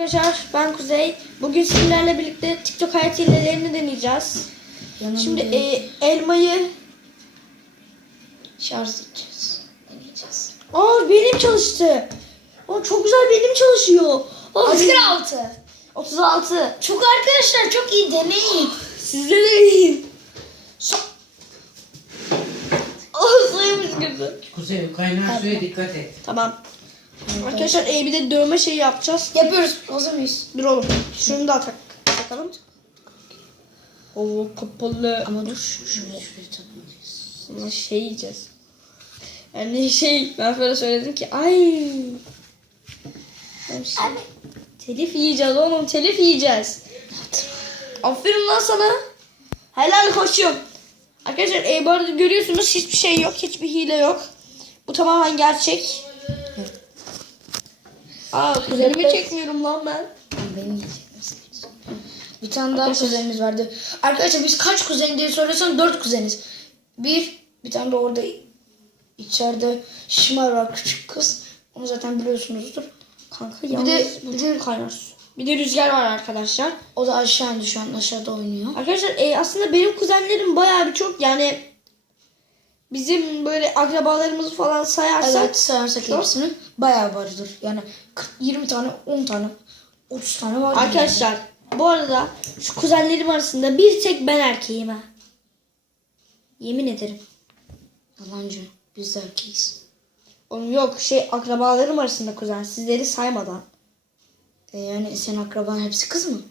arkadaşlar ben Kuzey. Bugün sizlerle birlikte TikTok hayat hilelerini deneyeceğiz. Yanımda Şimdi e, elmayı... şarj edeceğiz. Deneyeceğiz. Aa benim çalıştı. Aa, çok güzel benim çalışıyor. Aa, 36. 36. Çok arkadaşlar çok iyi deneyin. Sizde de iyi. So oh suyumuz girdi. Kuzey kaynar suya dikkat et. Tamam. Arkadaşlar e, bir de dövme şeyi yapacağız. Yapıyoruz. Hazır mıyız? Dur oğlum. Şunu da tak takalım. Oo kapalı. Ama dur şu- şuraya şuraya takmalıyız. Ama şey yiyeceğiz. Yani şey ben böyle söyledim ki ay. Ben şey, telif yiyeceğiz oğlum telif yiyeceğiz. Aferin lan sana. Helal koçum. Arkadaşlar e, bu arada görüyorsunuz hiçbir şey yok. Hiçbir hile yok. Bu tamamen gerçek. Aa kuzenimi çekmiyorum lan ben. Benim yiyecek Bir tane daha kuzenimiz vardı. Arkadaşlar biz kaç kuzen diye soruyorsan dört kuzeniz. Bir, bir tane de orada içeride şımar var küçük kız. Onu zaten biliyorsunuzdur. Kanka Bir yalnız de, bu bir de kaynar su. Bir de rüzgar var arkadaşlar. o da aşağı indi şu an aşağıda oynuyor. Arkadaşlar e, aslında benim kuzenlerim bayağı bir çok yani bizim böyle akrabalarımızı falan sayarsak Evet sayarsak Çok. hepsinin bayağı vardır. Yani 40, 20 tane, 10 tane, 30 tane var. arkadaşlar bu arada şu kuzenlerim arasında bir tek ben erkeğim ha. Yemin ederim. Yalancı. Biz de erkeğiz. Oğlum yok şey akrabalarım arasında kuzen sizleri saymadan. E yani senin akraban hepsi kız mı?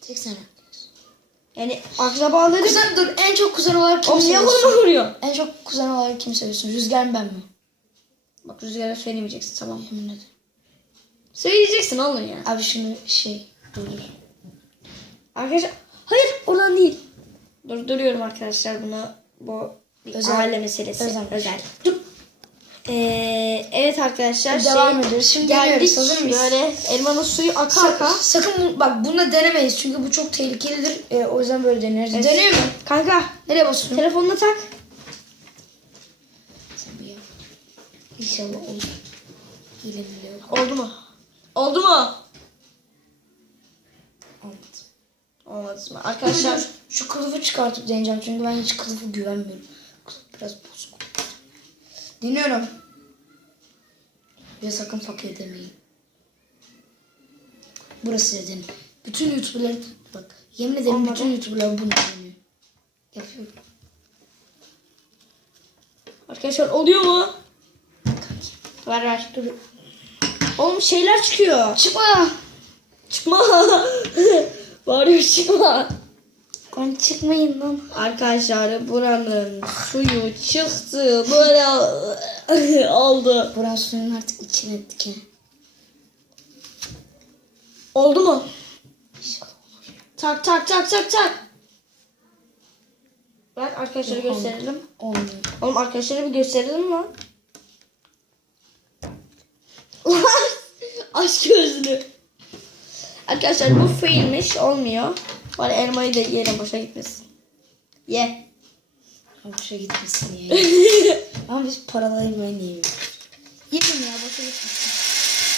Tek sen. Yani akrabalarım... Kuzen dur en çok kuzen olarak kim Oğlum niye vuruyor? En çok kuzen olarak kim seviyorsun? Rüzgar mı ben mi? Bak Rüzgar'a söylemeyeceksin tamam mı? Yemin ederim. Söyleyeceksin oğlum ya. Abi şunu şey dur dur. Arkadaşlar hayır oradan değil. Durduruyorum arkadaşlar bunu. Bu bir Özel. aile meselesi. Özel. Özel. Dur. Ee, evet arkadaşlar. Devam ediyoruz. Şimdi geldik. Hazır mıyız? böyle elmanın suyu aka aka. Sakın, bak bununla denemeyiz çünkü bu çok tehlikelidir. E, o yüzden böyle deneriz. Evet. Deniyor mu? Kanka Nereye basıyorsun? telefonuna tak. Sen bir yap. İnşallah olur. Yok. Oldu mu? Oldu mu? Olmadı. Olmadı mı? Arkadaşlar şu kılıfı çıkartıp deneyeceğim çünkü ben hiç kılıfı güvenmiyorum. Kılıf biraz bozuk. Dinliyorum. Ve sakın fakir demeyin. Burası dedin. Bütün youtuberların bak yemin ederim Olmadı. bütün youtuberlar bunu deniyor. Yapıyorum. arkadaşlar oluyor mu? Ver ver. Dur. Oğlum şeyler çıkıyor. Çıkma. Çıkma. Bağırıyor çıkma. Lan çıkmayın lan. Arkadaşlar buranın suyu çıktı. Böyle oldu. Buran suyun artık içine dike. Oldu mu? Tak tak tak tak tak. Ver arkadaşlara gösterelim. Olmuyor. Oğlum arkadaşlara bir gösterelim lan. Aşk gözlü. Arkadaşlar bu failmiş olmuyor. Bari elmayı da yiyelim boşa gitmesin. Ye. Boşa gitmesin ya. Ama biz paraları ben yiyoruz. Yedim ya boşa gitmesin.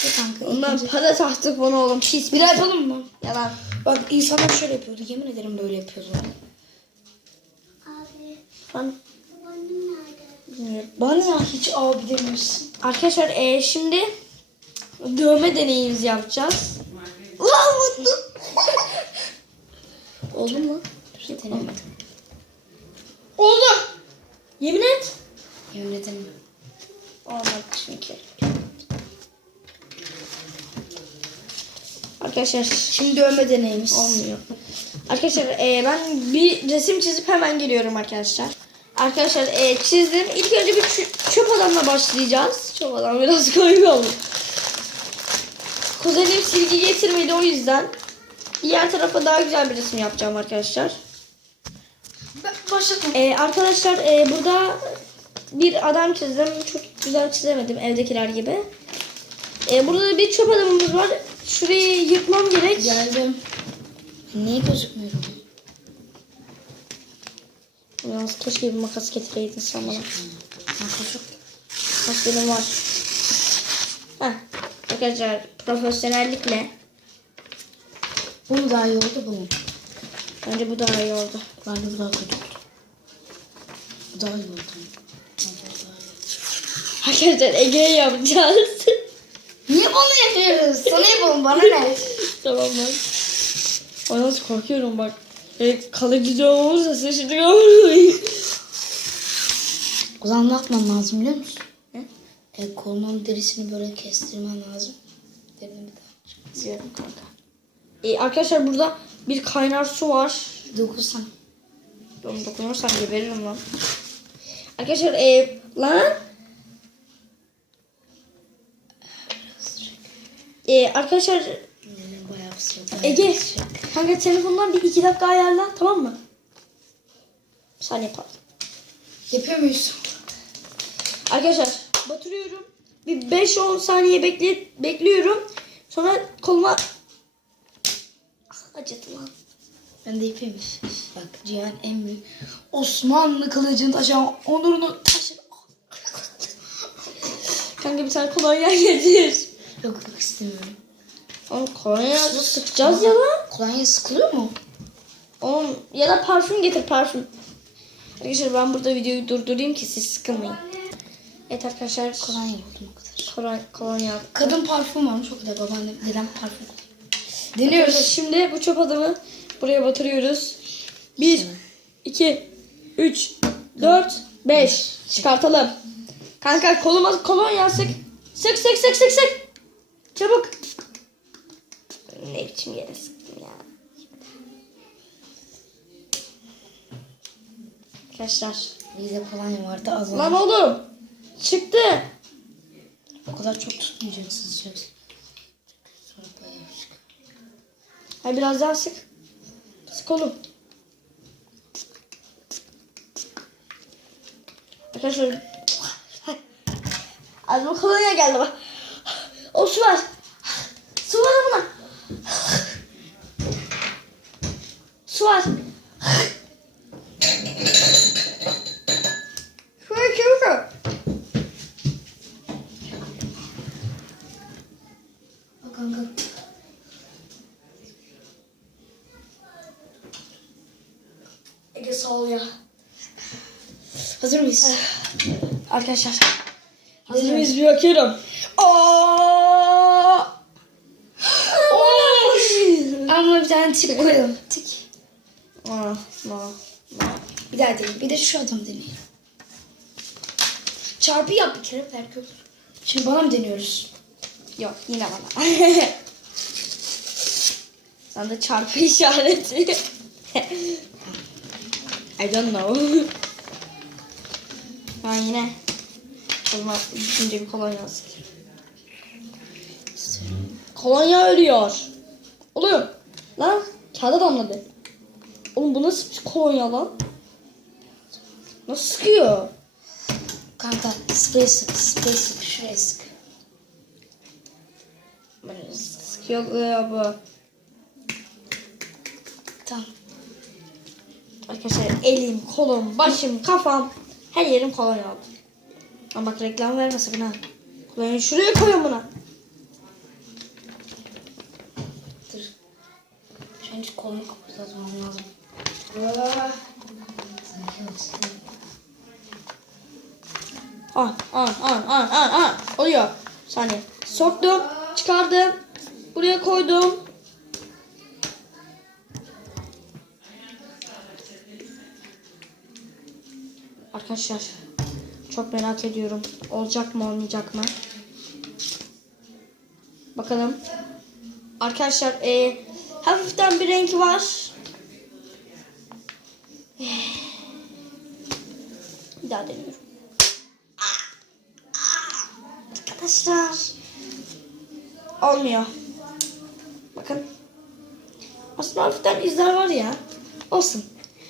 Ye kanka. Ondan ikinci- para taktık bunu oğlum. Pis Bir daha yapalım mı? Yalan. Bak insanlar şöyle yapıyordu. Yemin ederim böyle yapıyorlar. Lan. Bilmiyorum. Bana ya hiç abi demiyorsun. Arkadaşlar e, şimdi dövme deneyimizi yapacağız. Lan mutlu. Oldu mu? Denemedim. Oldu. Yemin et. Yemin ederim. Olmadı çünkü. Arkadaşlar Şimdi dövme deneyimiz. olmuyor. Arkadaşlar e, ben bir resim çizip hemen geliyorum arkadaşlar. Arkadaşlar e, çizdim. İlk önce bir çö- çöp adamla başlayacağız. Çöp adam biraz koyu oldu. Kuzenim silgi getirmedi o yüzden. Diğer tarafa daha güzel bir resim yapacağım arkadaşlar. Ben başlatma. E, arkadaşlar e, burada bir adam çizdim. Çok güzel çizemedim evdekiler gibi. E, burada da bir çöp adamımız var. Şurayı yıkmam gerek. Geldim. Niye gözükmüyorum? Yalnız keşke bir makas getireydin sen bana. Makas yok. Makas benim var. Heh. Arkadaşlar profesyonellikle. Bunu daha iyi oldu bu mu? Bence bu daha iyi oldu. Bence bu daha kötü oldu. Bu daha iyi oldu. Bu. Arkadaşlar Ege'ye yapacağız. Niye bunu yapıyoruz? Sana yapalım bana ne? tamam ben. Ay nasıl korkuyorum bak. E, kalıcı olursa sıçtık olur. O zaman ne yapman lazım biliyor musun? Ne? E, kolunun derisini böyle kestirmen lazım. Derini bir daha. Diyorum kanka. E, arkadaşlar burada bir kaynar su var. Dokunsan. Onu dokunursam geberirim lan. Arkadaşlar e, lan. E, arkadaşlar. Ege kanka telefondan bir iki dakika ayarla tamam mı? Bir saniye pardon. Yapıyor muyuz? Arkadaşlar batırıyorum. Bir 5-10 saniye bekle, bekliyorum. Sonra koluma acıdı lan. Ben de yapayım. Bak Cihan en büyük Osmanlı kılıcını taşıyan onurunu taşı. Kanka bir tane kolonya getir. Yok yok istemiyorum. Oğlum kolonya sıkacağız ya lan. Kolonya sıkılıyor mu? Oğlum ya da parfüm getir parfüm. Arkadaşlar ben burada videoyu durdurayım ki siz sıkılmayın. Evet arkadaşlar Kolonya buldum o kadar. kolonya, kolonya. Kadın parfüm varmış o kadar. Babaannem dedem parfüm Deniyoruz. şimdi bu çöp adamı buraya batırıyoruz. 1, 2, 3, 4, 5. Çıkartalım. Kanka koluma kolonya sık. Sık sık sık sık sık. Çabuk. Ne biçim yere sıktım ya. Arkadaşlar. Bizde kolonya vardı az Lan oğlum. Çıktı. O kadar çok tutmayacaksınız. sıcaksın. Sonra bayağı sık. Ha biraz daha sık. Sık oğlum. Arkadaşlar. Bu kolonya geldi bak. O su var. Su var buna. Su var. Şu an çabuk ol. Bak kanka. Ege sağ ol ya. Hazır mıyız? Arkadaşlar. Hazır mıyız bir bakıyorum. Aa! Ama bir tane tik koyalım. Tik. Aa, aa. Bir daha deneyelim. Bir de şu adam deneyelim. Çarpı yap bir kere olur. Şimdi bana mı deniyoruz? Yok yine bana. Sen de çarpı işareti. I don't know. Ben yine o zaman düşünce bir kolonya sıkayım. Kolonya ölüyor. Oluyor. Lan kağıda damladı. Oğlum bu nasıl bir kolonya lan? Nasıl sıkıyor? Kanka sprey sık, sprey sık, şuraya sık. Böyle sıkıyor bu. Tamam. Arkadaşlar elim, kolum, başım, kafam her yerim kolonya oldu. Ama bak reklam verme sakın ha. Kolonyayı şuraya koyun buna. Dur. Hiç kolunu kapatmam lazım. An, an, an, an, an, an. Oluyor. Saniye. Soktum, çıkardım. Buraya koydum. Arkadaşlar çok merak ediyorum. Olacak mı olmayacak mı? Bakalım. Arkadaşlar e, hafiften bir renk var. Bir daha deniyorum. Arkadaşlar. Olmuyor. Bakın. Aslında hafiften izler var ya. Olsun.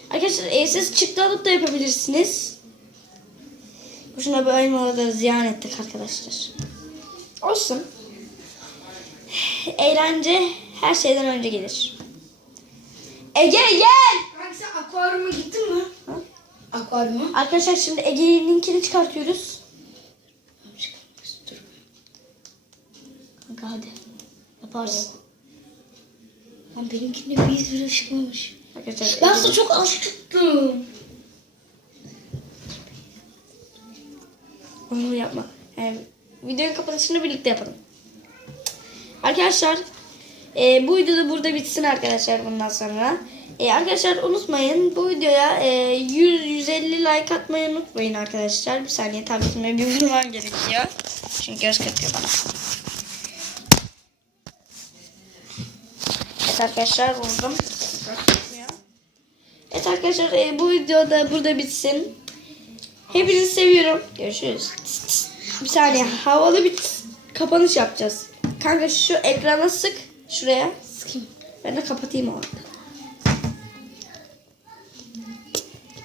Arkadaşlar e, siz çıktı alıp da yapabilirsiniz. Boşuna elmaları da ziyan ettik arkadaşlar. Olsun. Eğlence her şeyden önce gelir. Ege gel. Kanka sen akvaryuma gittin mi? Ha? Akvaryuma? Arkadaşlar şimdi Ege'nin linkini çıkartıyoruz. Dur. Kanka Yaparsın. Lan benimkinde bir bir ışıkmamış. Arkadaşlar Ben aslında çok az tuttum. Videonun kapanışını birlikte yapalım. Arkadaşlar e, bu video da burada bitsin arkadaşlar bundan sonra. E, arkadaşlar unutmayın bu videoya e, 100-150 like atmayı unutmayın arkadaşlar. Bir saniye tabletime bir vurmam gerekiyor. Çünkü göz kırpıyor bana. Evet arkadaşlar vurdum. Evet arkadaşlar e, bu video da burada bitsin. Hepinizi seviyorum. Görüşürüz. Bir saniye havalı bir kapanış yapacağız. Kanka şu ekrana sık. Şuraya. Sıkayım. Ben de kapatayım o arada.